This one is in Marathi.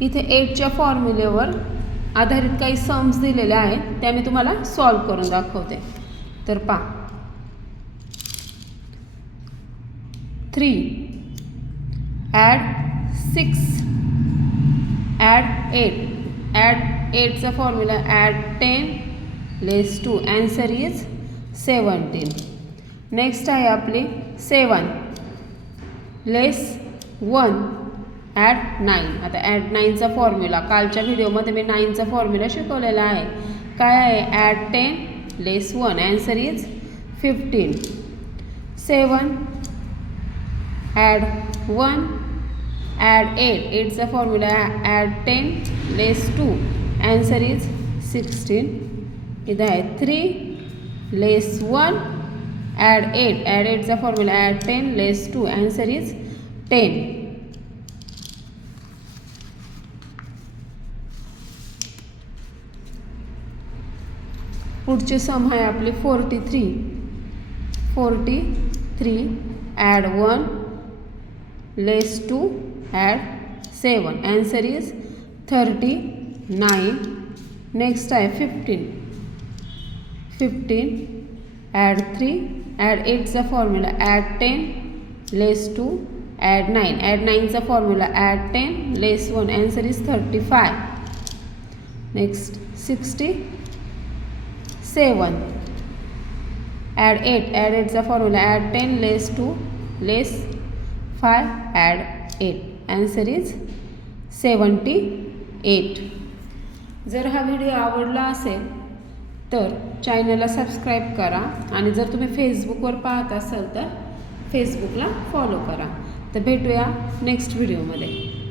इथे 8च्या फॉर्म्युलेवर आधारित काही सम्स दिलेले आहेत, त्या मी तुम्हाला सॉल्व करून दाखवते. तर पहा, 3 ॲड 6 ॲड 8 ॲड 8चा formula add 10 less 2 answer is 17. Next आहे आपली 7 लेस 1 ॲड 9. आता ॲड 9चा फॉर्म्युला कालच्या व्हिडिओमध्ये मी 9चा फॉर्म्युला शिकवलेला आहे. काय आहे? Add 10 less 1 answer is 15. 7 add 1 add 8 8चा formula add 10 less 2 answer is 16. इथं आहे 3 लेस 1 ॲड 8 ॲड 8चा formula add 10 less 2 answer is 10. पुढचे सम आहे आपले 43 add 1 less 2 add 7 answer is 39. Next आहे 15 ॲड 3 ॲड 8चा formula add 10 less 2 add 9 add 9चा formula add 10 less 1 answer is 35. Next 67 add 8 add 8चा formula add 10 less 2 less 5 add 8 answer is 78. जर हा व्हिडिओ आवडला असेल तर चॅनलला सबस्क्राईब करा आणि जर तुम्ही फेसबुकवर पाहत असाल तर फेसबुकला फॉलो करा. तर भेटूया नेक्स्ट व्हिडिओमध्ये.